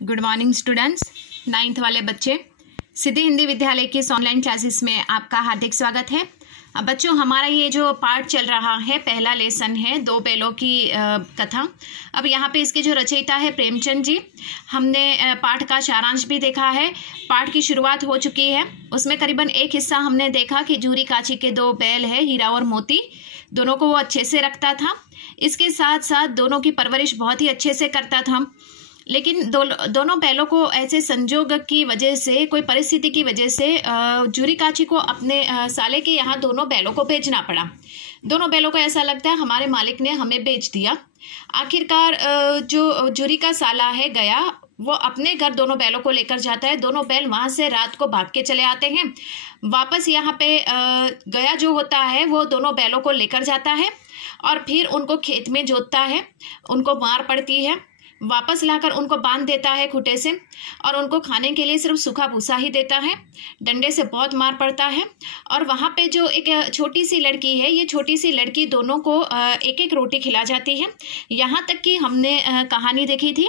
Good morning students. 9th वाले बच्चे, सिद्धि हिंदी विद्यालय की इस ऑनलाइन क्लासेस में आपका हार्दिक स्वागत है। अब बच्चों, हमारा ये जो पार्ट चल रहा है, पहला लेसन है दो बैलों की कथा। अब यहाँ पे इसके जो रचयिता है प्रेमचंद जी। हमने पाठ का सारांश भी देखा है। पाठ की शुरुआत हो चुकी है, उसमें करीबन एक हिस्सा हमने देखा कि जूरी काची के दो बैल है, हीरा और मोती, दोनों को वो अच्छे से रखता था। इसके साथ साथ दोनों की परवरिश बहुत ही अच्छे से करता था। लेकिन दोनों बैलों को ऐसे संजोग की वजह से, कोई परिस्थिति की वजह से जूरी काची को अपने साले के यहाँ दोनों बैलों को बेचना पड़ा। दोनों बैलों को ऐसा लगता है हमारे मालिक ने हमें बेच दिया। आखिरकार जो जूरी का साला है गया, वो अपने घर दोनों बैलों को लेकर जाता है। दोनों बैल वहाँ से रात को भाग के चले आते हैं। वापस यहाँ पे गया जो होता है वो दोनों बैलों को लेकर जाता है और फिर उनको खेत में जोतता है। उनको मार पड़ती है, वापस लाकर उनको बांध देता है खूंटे से और उनको खाने के लिए सिर्फ सूखा भूसा ही देता है। डंडे से बहुत मार पड़ता है। और वहाँ पे जो एक छोटी सी लड़की है, ये छोटी सी लड़की दोनों को एक एक रोटी खिला जाती है। यहाँ तक कि हमने कहानी देखी थी।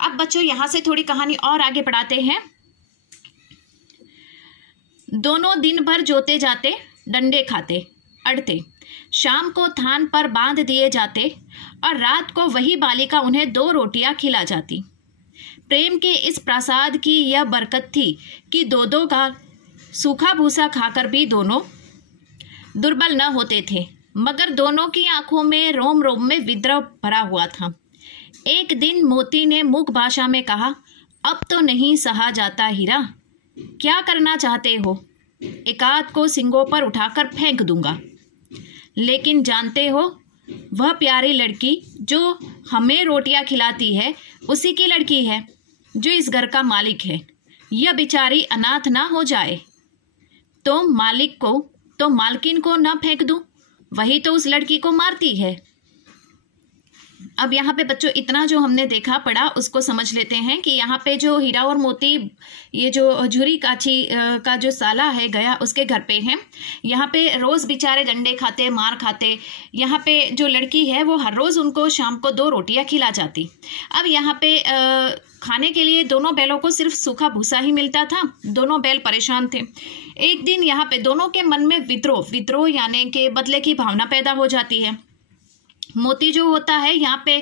अब बच्चों, यहाँ से थोड़ी कहानी और आगे बढ़ाते हैं। दोनों दिन भर जोते जाते, डंडे खाते, अड़ते, शाम को थान पर बांध दिए जाते और रात को वही बालिका उन्हें 2 रोटियां खिला जाती। प्रेम के इस प्रसाद की यह बरकत थी कि दो का सूखा भूसा खाकर भी दोनों दुर्बल न होते थे, मगर दोनों की आंखों में रोम रोम में विद्रोह भरा हुआ था। एक दिन मोती ने मूक भाषा में कहा, अब तो नहीं सहा जाता हीरा, क्या करना चाहते हो? एकाध को सिंगों पर उठाकर फेंक दूंगा। लेकिन जानते हो, वह प्यारी लड़की जो हमें रोटियां खिलाती है उसी की लड़की है जो इस घर का मालिक है। यह बेचारी अनाथ ना हो जाए तो मालकिन को ना फेंक दूं, वही तो उस लड़की को मारती है। अब यहाँ पे बच्चों, इतना जो हमने देखा पढ़ा उसको समझ लेते हैं कि यहाँ पे जो हीरा और मोती, ये जो जूरी काची का जो साला है गया, उसके घर पे हैं। यहाँ पे रोज़ बेचारे डंडे खाते, मार खाते। यहाँ पे जो लड़की है वो हर रोज़ उनको शाम को 2 रोटियां खिला जाती। अब यहाँ पे खाने के लिए दोनों बैलों को सिर्फ सूखा भूसा ही मिलता था। दोनों बैल परेशान थे। एक दिन यहाँ पे दोनों के मन में विद्रोह यानी कि बदले की भावना पैदा हो जाती है। मोती जो होता है यहाँ पे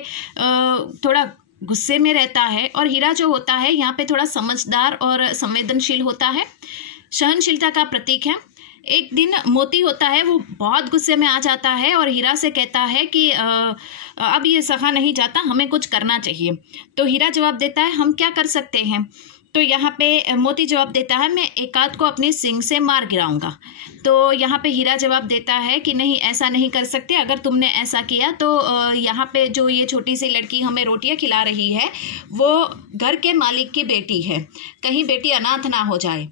थोड़ा गुस्से में रहता है और हीरा जो होता है यहाँ पे थोड़ा समझदार और संवेदनशील होता है, सहनशीलता का प्रतीक है। एक दिन मोती होता है वो बहुत गुस्से में आ जाता है और हीरा से कहता है कि अब ये सहा नहीं जाता, हमें कुछ करना चाहिए। तो हीरा जवाब देता है, हम क्या कर सकते हैं? तो यहाँ पे मोती जवाब देता है, मैं एकाध को अपनी सींग से मार गिराऊंगा। तो यहाँ पे हीरा जवाब देता है कि नहीं, ऐसा नहीं कर सकते। अगर तुमने ऐसा किया तो यहाँ पे जो ये छोटी सी लड़की हमें रोटियां खिला रही है वो घर के मालिक की बेटी है, कहीं बेटी अनाथ ना हो जाए।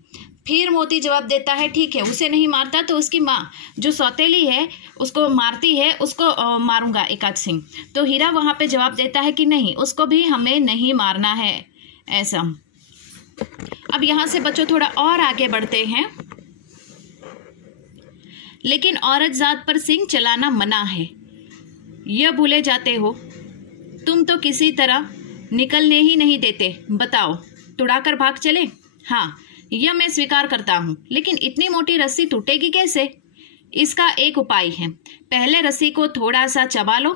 फिर मोती जवाब देता है, ठीक है, उसे नहीं मारता तो उसकी माँ जो सौतेली है उसको मारती है, उसको मारूंगा एकाध सिंह। तो हीरा वहाँ पे जवाब देता है कि नहीं, उसको भी हमें नहीं मारना है ऐसा। अब यहाँ से बच्चों थोड़ा और आगे बढ़ते हैं। लेकिन औरत जात पर सिंह चलाना मना है, यह भूले जाते हो। तुम तो किसी तरह निकलने ही नहीं देते, बताओ, तुड़ाकर भाग चले? हाँ, यह मैं स्वीकार करता हूँ, लेकिन इतनी मोटी रस्सी टूटेगी कैसे? इसका एक उपाय है। पहले रस्सी को थोड़ा सा चबा लो,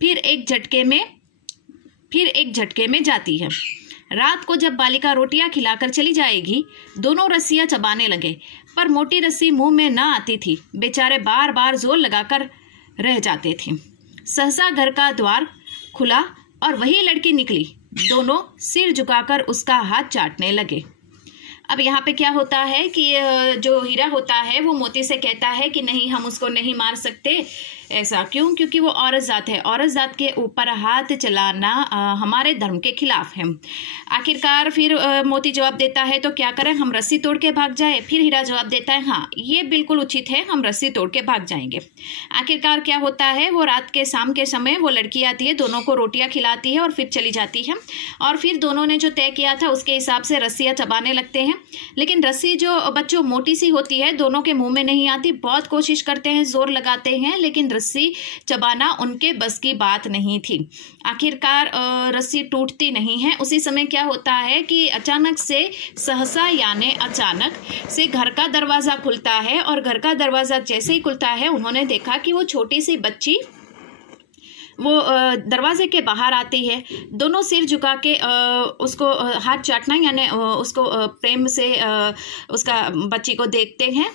फिर एक झटके में जाती है। रात को जब बालिका रोटियां खिलाकर चली जाएगी, दोनों रस्सियां चबाने लगे, पर मोटी रस्सी मुंह में ना आती थी। बेचारे बार बार जोर लगाकर रह जाते थे। सहसा घर का द्वार खुला और वही लड़की निकली। दोनों सिर झुकाकर उसका हाथ चाटने लगे। अब यहाँ पे क्या होता है कि जो हीरा होता है वो मोती से कहता है कि नहीं, हम उसको नहीं मार सकते। ऐसा क्यों? क्योंकि वो औरत जात है। औरत जात के ऊपर हाथ चलाना हमारे धर्म के खिलाफ है। आखिरकार फिर मोती जवाब देता है, तो क्या करें, हम रस्सी तोड़ के भाग जाए? फिर हीरा जवाब देता है, हाँ, ये बिल्कुल उचित है, हम रस्सी तोड़ के भाग जाएंगे। आखिरकार क्या होता है, वो रात के शाम के समय वो लड़की आती है, दोनों को रोटियां खिलाती है और फिर चली जाती है। और फिर दोनों ने जो तय किया था उसके हिसाब से रस्सियाँ चबाने लगते हैं। लेकिन रस्सी जो बच्चों मोटी सी होती है, दोनों के मुंह में नहीं आती। बहुत कोशिश करते हैं, जोर लगाते हैं, लेकिन रस्सी चबाना उनके बस की बात नहीं थी। आखिरकार रस्सी टूटती नहीं है। उसी समय क्या होता है कि अचानक से, सहसा यानी अचानक से घर का दरवाज़ा खुलता है, और घर का दरवाज़ा जैसे ही खुलता है उन्होंने देखा कि वो छोटी सी बच्ची वो दरवाजे के बाहर आती है। दोनों सिर झुका के उसको हाथ चाटना यानी उसको प्रेम से उसका बच्ची को देखते हैं।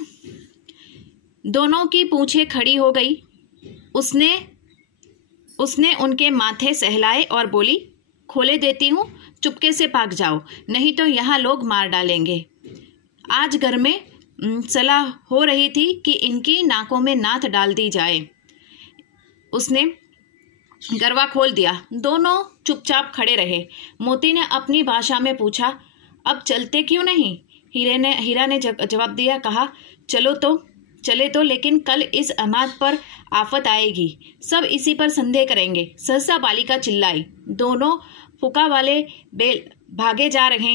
दोनों की पूंछें खड़ी हो गई। उसने उनके माथे सहलाए और बोली, खोले देती हूँ, चुपके से भाग जाओ, नहीं तो यहाँ लोग मार डालेंगे। आज घर में सलाह हो रही थी कि इनकी नाकों में नाथ डाल दी जाए। उसने गरवा खोल दिया। दोनों चुपचाप खड़े रहे। मोती ने अपनी भाषा में पूछा, अब चलते क्यों नहीं? हीरा ने जवाब दिया, कहा, चले तो, लेकिन कल इस अनाथ पर आफत आएगी, सब इसी पर संदेह करेंगे। सहसा बालिका चिल्लाई, दोनों फूफा वाले बैल भागे जा रहे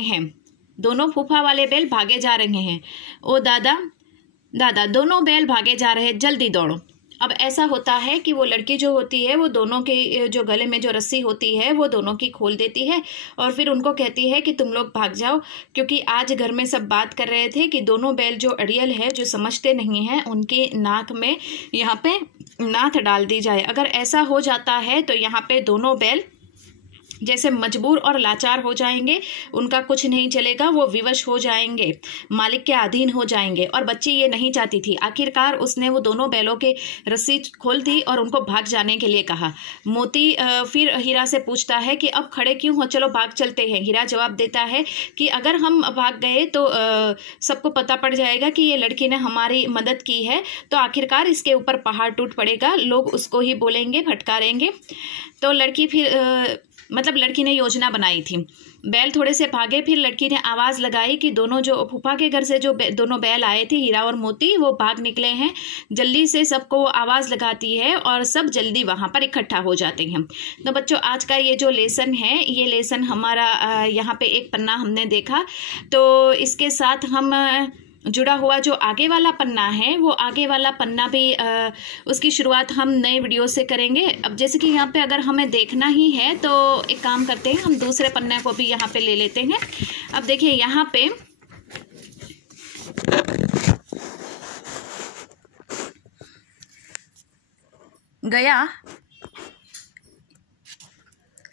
हैं। ओ दादा, दोनों बैल भागे जा रहे, जल्दी दौड़ो। अब ऐसा होता है कि वो लड़की जो होती है वो दोनों के जो गले में जो रस्सी होती है वो दोनों की खोल देती है, और फिर उनको कहती है कि तुम लोग भाग जाओ, क्योंकि आज घर में सब बात कर रहे थे कि दोनों बैल जो अड़ियल है, जो समझते नहीं हैं, उनकी नाक में यहाँ पे नाथ डाल दी जाए। अगर ऐसा हो जाता है तो यहाँ पे दोनों बैल जैसे मजबूर और लाचार हो जाएंगे, उनका कुछ नहीं चलेगा, वो विवश हो जाएंगे, मालिक के अधीन हो जाएंगे, और बच्ची ये नहीं चाहती थी। आखिरकार उसने वो दोनों बैलों के रस्सी खोल दी और उनको भाग जाने के लिए कहा। मोती फिर हीरा से पूछता है कि अब खड़े क्यों हो, चलो भाग चलते हैं। हीरा जवाब देता है कि अगर हम भाग गए तो सबको पता पड़ जाएगा कि ये लड़की ने हमारी मदद की है, तो आखिरकार इसके ऊपर पहाड़ टूट पड़ेगा, लोग उसको ही बोलेंगे, फटकारेंगे। तो लड़की ने योजना बनाई थी। बैल थोड़े से भागे, फिर लड़की ने आवाज़ लगाई कि दोनों जो फूफा के घर से जो दोनों बैल आए थे, हीरा और मोती, वो भाग निकले हैं। जल्दी से सबको आवाज़ लगाती है और सब जल्दी वहाँ पर इकट्ठा हो जाते हैं। तो बच्चों, आज का ये जो लेसन है, ये लेसन हमारा यहाँ पे एक पन्ना हमने देखा, तो इसके साथ हम जुड़ा हुआ जो आगे वाला पन्ना है, वो आगे वाला पन्ना भी उसकी शुरुआत हम नए वीडियो से करेंगे। अब जैसे कि यहाँ पे अगर हमें देखना ही है तो एक काम करते हैं, हम दूसरे पन्ने को भी यहाँ पे ले लेते हैं। अब देखिए, यहाँ पे गया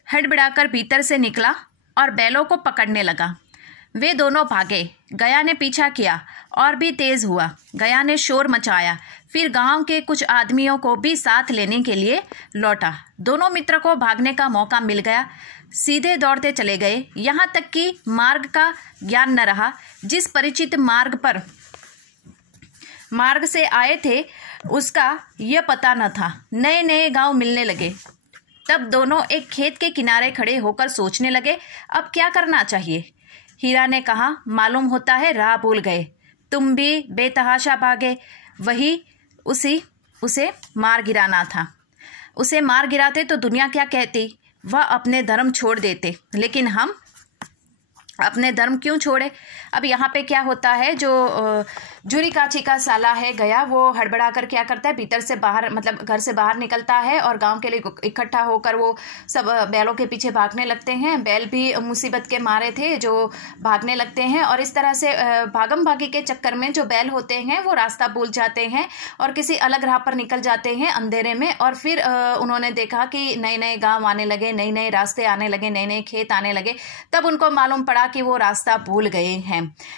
हड़बड़ाकर भीतर से निकला और बैलों को पकड़ने लगा। वे दोनों भागे। गया ने पीछा किया और भी तेज हुआ। गया ने शोर मचाया, फिर गांव के कुछ आदमियों को भी साथ लेने के लिए लौटा। दोनों मित्र को भागने का मौका मिल गया। सीधे दौड़ते चले गए, यहाँ तक कि मार्ग का ज्ञान न रहा। जिस परिचित मार्ग से आए थे उसका यह पता न था। नए नए गांव मिलने लगे। तब दोनों एक खेत के किनारे खड़े होकर सोचने लगे, अब क्या करना चाहिए। हीरा ने कहा, मालूम होता है राह भूल गए, तुम भी बेतहाशा भागे, वही उसे मार गिराना था। उसे मार गिराते तो दुनिया क्या कहती, वह अपने धर्म छोड़ देते, लेकिन हम अपने धर्म क्यों छोड़े। अब यहाँ पे क्या होता है, जो जूरी काची का साला है गया, वो हड़बड़ा कर क्या करता है, भीतर से बाहर घर से बाहर निकलता है और गांव के लिए इकट्ठा होकर वो सब बैलों के पीछे भागने लगते हैं। बैल भी मुसीबत के मारे थे जो भागने लगते हैं, और इस तरह से भागम भागी के चक्कर में जो बैल होते हैं वो रास्ता भूल जाते हैं और किसी अलग राह पर निकल जाते हैं अंधेरे में। और फिर उन्होंने देखा कि नए नए गाँव आने लगे, नए नए रास्ते आने लगे, नए नए खेत आने लगे। तब उनको मालूम पड़ा कि वो रास्ता भूल गए हैं।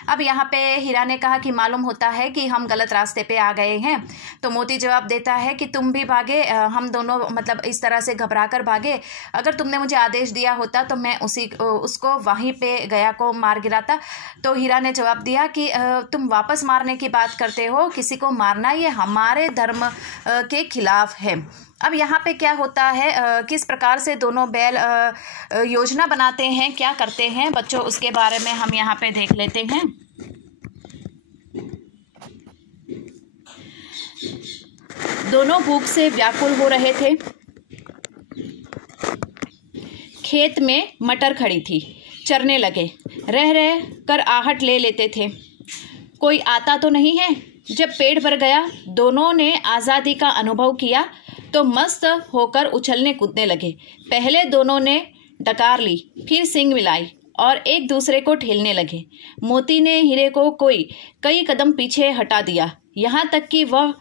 अब यहाँ पे हीरा ने कहा कि मालूम होता है कि हम गलत रास्ते पे आ गए हैं। तो मोती जवाब देता है कि तुम भी भागे, हम दोनों इस तरह से घबरा कर भागे। अगर तुमने मुझे आदेश दिया होता तो मैं उसको वहीं पे गया को मार गिराता। तो हीरा ने जवाब दिया कि तुम वापस मारने की बात करते हो, किसी को मारना ये हमारे धर्म के खिलाफ है। अब यहाँ पे क्या होता है, किस प्रकार से दोनों बैल योजना बनाते हैं, क्या करते हैं बच्चों, उसके बारे में हम यहाँ पे देख लेते हैं। दोनों भूख से व्याकुल हो रहे थे। खेत में मटर खड़ी थी, चरने लगे, रह रह कर आहट ले लेते थे। कोई आता तो नहीं है। जब पेट भर गया, दोनों ने आज़ादी का अनुभव किया तो मस्त होकर उछलने कूदने लगे। पहले दोनों ने डकार ली, फिर सींग मिलाई और एक दूसरे को ठेलने लगे। मोती ने हीरे को कई कदम पीछे हटा दिया, यहाँ तक कि वह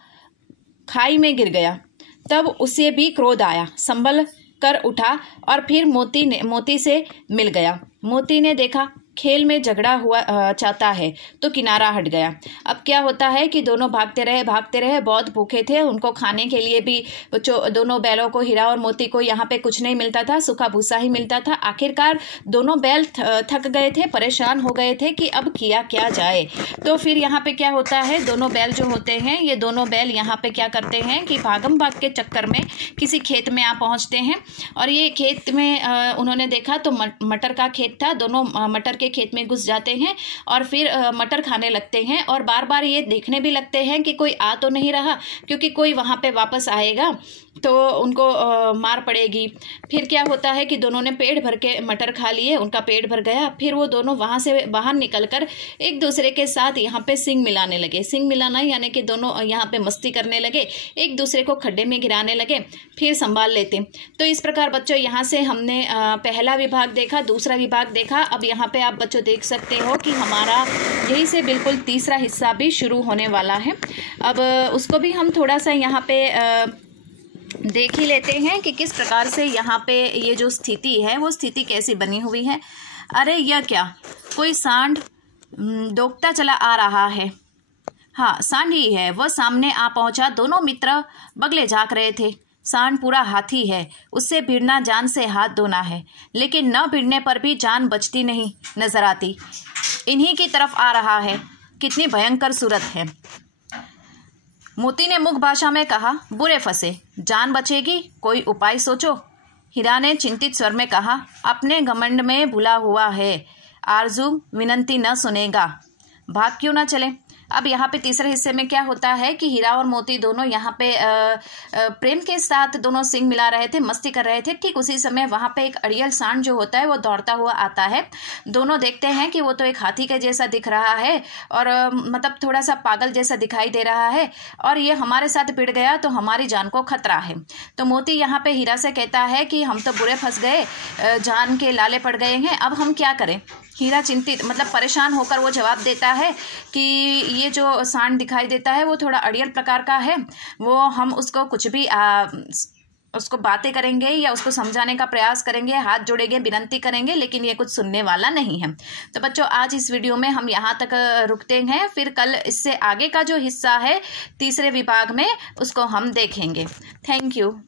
खाई में गिर गया। तब उसे भी क्रोध आया, संभल कर उठा और फिर मोती से मिल गया। मोती ने देखा खेल में झगड़ा हुआ चाहता है तो किनारा हट गया। अब क्या होता है कि दोनों भागते रहे, बहुत भूखे थे। उनको खाने के लिए भी दोनों बैलों को, हीरा और मोती को यहाँ पे कुछ नहीं मिलता था, सूखा भूसा ही मिलता था। आखिरकार दोनों बैल थक गए थे, परेशान हो गए थे कि अब किया क्या जाए। तो फिर यहाँ पे क्या होता है, दोनों बैल जो होते हैं, ये दोनों बैल यहाँ पे क्या करते हैं कि भागम भाग के चक्कर में किसी खेत में आ पहुँचते हैं। और ये खेत में उन्होंने देखा तो मटर का खेत था। दोनों मटर के खेत में घुस जाते हैं और फिर मटर खाने लगते हैं और बार बार ये देखने भी लगते हैं कि कोई आ तो नहीं रहा, क्योंकि कोई वहाँ पे वापस आएगा तो उनको मार पड़ेगी। फिर क्या होता है कि दोनों ने पेट भर के मटर खा लिए, उनका पेट भर गया। फिर वो दोनों वहाँ से बाहर निकलकर एक दूसरे के साथ यहाँ पे सींग मिलाने लगे। सींग मिलाना यानी कि दोनों यहाँ पे मस्ती करने लगे, एक दूसरे को खड्डे में गिराने लगे, फिर संभाल लेते। तो इस प्रकार बच्चों यहाँ से हमने पहला विभाग देखा, दूसरा विभाग देखा। अब यहाँ पे आप बच्चों देख सकते हो कि हमारा यही से बिल्कुल तीसरा हिस्सा भी शुरू होने वाला है। अब उसको भी हम थोड़ा सा यहाँ पे देख ही लेते हैं कि किस प्रकार से यहाँ पे ये जो स्थिति है वो स्थिति कैसी बनी हुई है। अरे यह क्या, कोई सांड दोगता चला आ रहा है। हाँ, सांड ही है। वह सामने आ पहुंचा। दोनों मित्र बगले झाँक रहे थे। सांड पूरा हाथी है, उससे भिड़ना जान से हाथ धोना है, लेकिन न भिड़ने पर भी जान बचती नहीं नजर आती। इन्हीं की तरफ आ रहा है, कितनी भयंकर सूरत है। मोती ने मुख भाषा में कहा, बुरे फंसे, जान बचेगी, कोई उपाय सोचो। हीरा ने चिंतित स्वर में कहा, अपने घमंड में भुला हुआ है, आरजू विनती न सुनेगा, भाग क्यों न चले। अब यहाँ पे तीसरे हिस्से में क्या होता है कि हीरा और मोती दोनों यहाँ पे प्रेम के साथ दोनों सींग मिला रहे थे, मस्ती कर रहे थे। ठीक उसी समय वहाँ पे एक अड़ियल सांड जो होता है वो दौड़ता हुआ आता है। दोनों देखते हैं कि वो तो एक हाथी के जैसा दिख रहा है और मतलब थोड़ा सा पागल जैसा दिखाई दे रहा है, और ये हमारे साथ भिड़ गया तो हमारी जान को खतरा है। तो मोती यहाँ पे हीरा से कहता है कि हम तो बुरे फंस गए, जान के लाले पड़ गए हैं, अब हम क्या करें। हीरा चिंतित मतलब परेशान होकर वो जवाब देता है कि ये जो सांड दिखाई देता है वो थोड़ा अड़ियल प्रकार का है, वो हम उसको कुछ भी उसको बातें करेंगे या उसको समझाने का प्रयास करेंगे, हाथ जोड़ेंगे, विनती करेंगे, लेकिन ये कुछ सुनने वाला नहीं है। तो बच्चों आज इस वीडियो में हम यहाँ तक रुकते हैं, फिर कल इससे आगे का जो हिस्सा है तीसरे विभाग में उसको हम देखेंगे। Thank you.